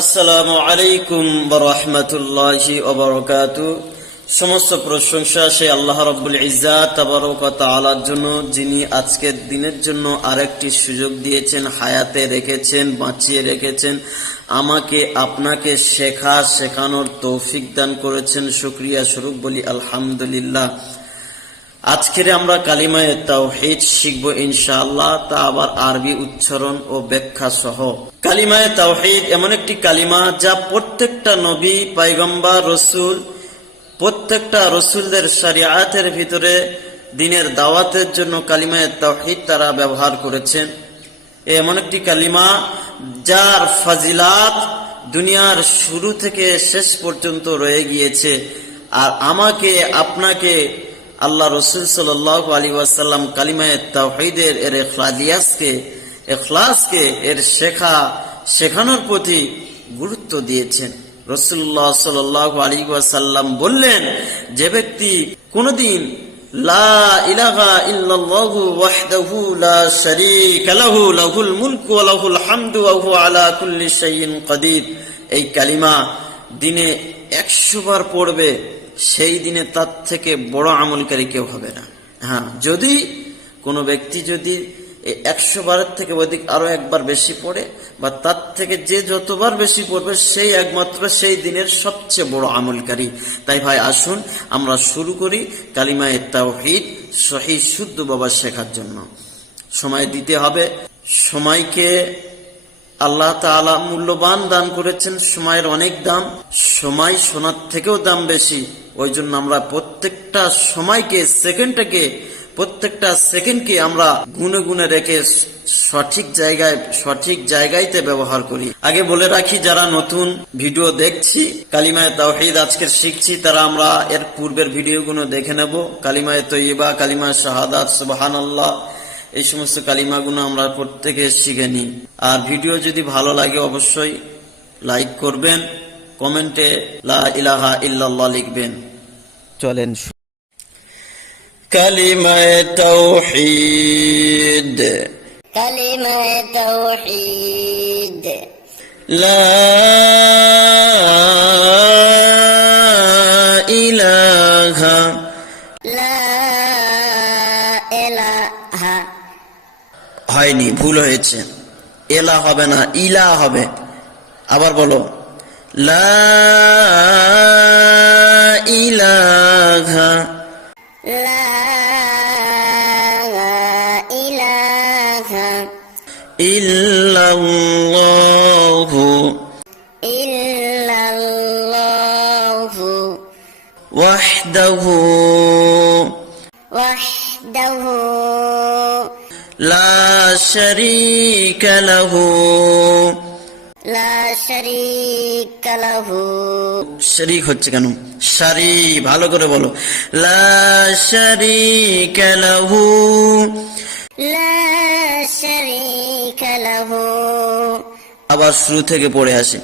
আসসালামু আলাইকুম রহমতুল্লাহি ওবরকাত সমস্ত প্রশংসা সে আল্লাহ রব্বুল ইজাত তাআলার জন্য, যিনি আজকের দিনের জন্য আরেকটি সুযোগ দিয়েছেন, হায়াতে রেখেছেন, বাঁচিয়ে রেখেছেন। আমাকে, আপনাকে শেখা, শেখানোর তৌফিক দান করেছেন। শুক্রিয়া স্বরূপ বলি আলহামদুলিল্লাহ। আজকের আমরা কালিমায় তাওহিদ শিখব ইনশাআল্লাহ, তা আবার আরবি উচ্চারণ ও ব্যাখ্যা সহ। কালিমায় তাওহিদ এমন একটি কালিমা যা প্রত্যেকটা নবী পাইগম্বা রসুল, প্রত্যেকটা রসুলদের শরিয়াতের ভিতরে দিনের দাওয়াতের জন্য কালিমায় তাওহিদ তারা ব্যবহার করেছেন। এমন একটি কালিমা যার ফাজিলাত দুনিয়ার শুরু থেকে শেষ পর্যন্ত রয়ে গিয়েছে। আর আমাকে, আপনাকে আল্লাহ রসুল সাল আলী ওয়াসাল্লাম কালিমায় তাহিদের এর এখলাদিয়াসকে এখলাসকে এর শেখা, শেখানোর প্রতি গুরুত্ব দিয়েছেন। রসুল্লাহ সাল আলী ওয়াসাল্লাম বললেন, যে ব্যক্তি কোনদিন লা ইলাহা ইল্লাল্লাহু ওয়াহদাহু লা শারীকা লাহু, লাহুল মুলকু ওয়া লাহুল হামদু ওয়া হুয়া আলা কুল্লি শাইইন কাদির। এই কালিমা দিনে 100 বার পড়বে। সেই দিনে তার থেকে বড় আমলকারী কেউ হবে না। হ্যাঁ যদি কোনো ব্যক্তি যদি একশো বারের থেকে অধিক আরও একবার বেশি পড়ে বা তার থেকে যে যতবার বেশি পড়বে সেই একমাত্র সেই দিনের সবচেয়ে বড় আমলকারী। তাই ভাই, আসুন আমরা শুরু করি কালিমায় তাওহিদ সহি শুদ্ধ বাবা শেখার জন্য। সময় দিতে হবে। সময়কে আল্লাহ তালা মূল্যবান দান করেছেন, সময়ের অনেক দাম, সময় সোনার থেকেও দাম বেশি। ওই জন্য আমরা প্রত্যেকটা সময়কে, সেকেন্ডটাকে, প্রত্যেকটা সেকেন্ডকে আমরা গুনে গুনে রেখে সঠিক জায়গায়, সঠিক জায়গাইতে ব্যবহার করি। আগে বলে রাখি, যারা নতুন ভিডিও দেখছি, কালিমায় তাওহিদ আজকের শিখছি, তারা আমরা এর পূর্বের ভিডিওগুলো দেখে নেব। কালিমায় তৈবা কালিমায় শাহাদাত সুবাহান আল্লাহ এই সমস্ত কালিমাগুলো আমরা প্রত্যেকে শিখে নিই। আর ভিডিও যদি ভালো লাগে অবশ্যই লাইক করবেন কমেন্টে লা ইলাহা ইল্লাল্লাহ লিখবেন। চলেন কালিমায় তৌহিদ কালিমায় তৌহিদ লা ইলাহা লা ইলাহা। হয়নি ভুল হয়েছে। এলা হবে না ইলা হবে। আবার বলো লা ইলাহা। লা ইলাহা। ইল্লাল্লাহু। ইল্লাল্লাহু। ওয়াহদাহু। ওয়াহদাহু। وحده লা শারীকা লাহু لا شريك له শরীক হচ্ছে কেন সারি ভালো করে বলো লা শারীকা লাহু لا شريك له আবার শুরু থেকে পড়ে আসে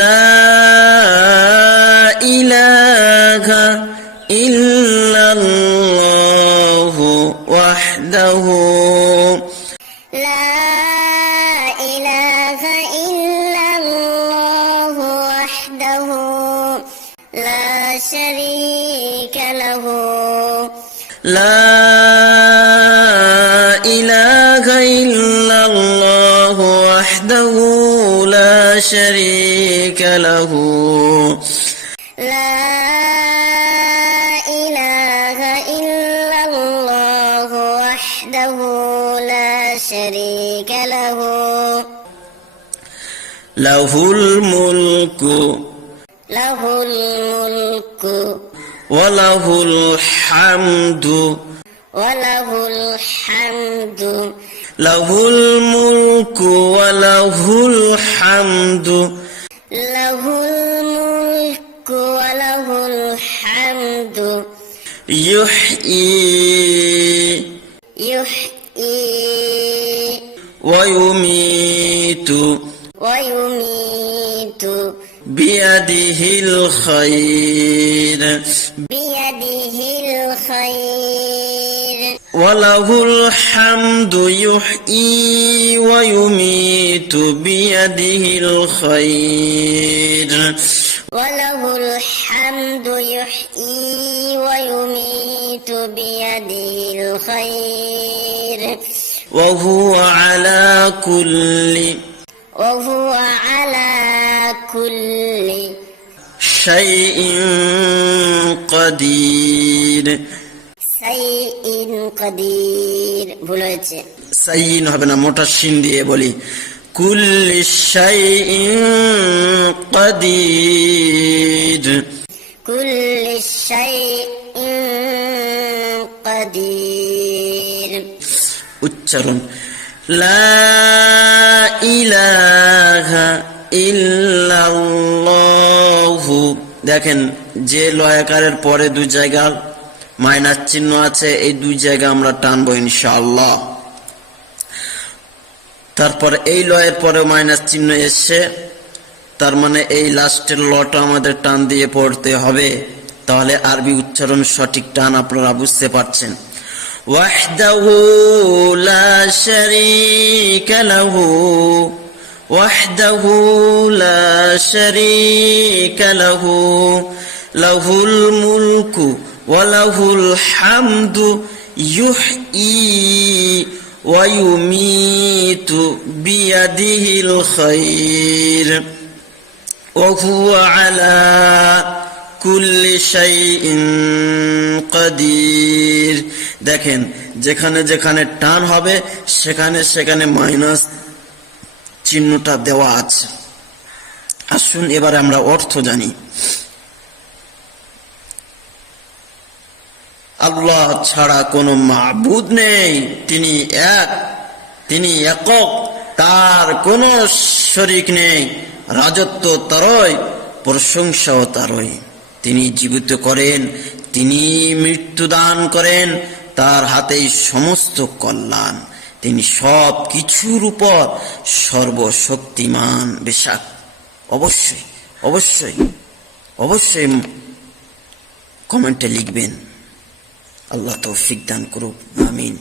লা ইলাহা ইল্লাল্লাহু ওয়াহদাহু شريك له. لا إله إلا الله وحده لا شريك له. لا إله إلا الله وحده لا شريك له. له الملك. له الملك. وله الحمد وله الحمد له الملك وله الحمد له الملك وله الحمد يحيي يحيي بيده الخير. بيده الخير. وله الحمد يحيي ويميت بيده الخير. وله الحمد يحيي ويميت بيده الخير. وهو على كل وهو شيء قدير شيء قدير ভুল হয়েছে সাইন হবে না মোটা সিন দিয়ে বলি কুল্লি শাইইন قدير كل شيء قدير উচ্চারণ লা ইলাহা ইল্লাল্লাহু দেখেন যে লয়াকারের পরে দুই জায়গা মাইনাস চিহ্ন আছে এই দুই জায়গা আমরা টানবো ইনশাআল্লাহ তারপর এই লয়ের পরে মাইনাস চিহ্ন এসছে তার মানে এই লাস্টের লটা আমাদের টান দিয়ে পড়তে হবে তাহলে আরবি উচ্চারণ সঠিক টান আপনারা বুঝতে পারছেন وحده لا شريك له وحده لا شريك له له الملك وله الحمد يحيي ويميت بيده الخير وهو على كل شيء قدير দেখেন যেখানে যেখানে টান হবে সেখানে সেখানে মাইনাস চিহ্নটা দেওয়া আছে। আসুন, এবারে আমরা অর্থ জানি। আল্লাহ ছাড়া কোনো মাহবুদ নেই। তিনি এক, তিনি একক, তার কোনো শরিক নেই। রাজত্ব তারই, প্রশংসাও তারই। তিনি জীবিত করেন, তিনি মৃত্যু দান করেন, তার হাতেই সমস্ত কল্যাণ। তিনি সব কিছুর উপর সর্বশক্তিমান বেশাক। অবশ্যই অবশ্যই অবশ্যই কমেন্টে লিখবেন। আল্লাহ তৌফিক দান করুক, আমিন।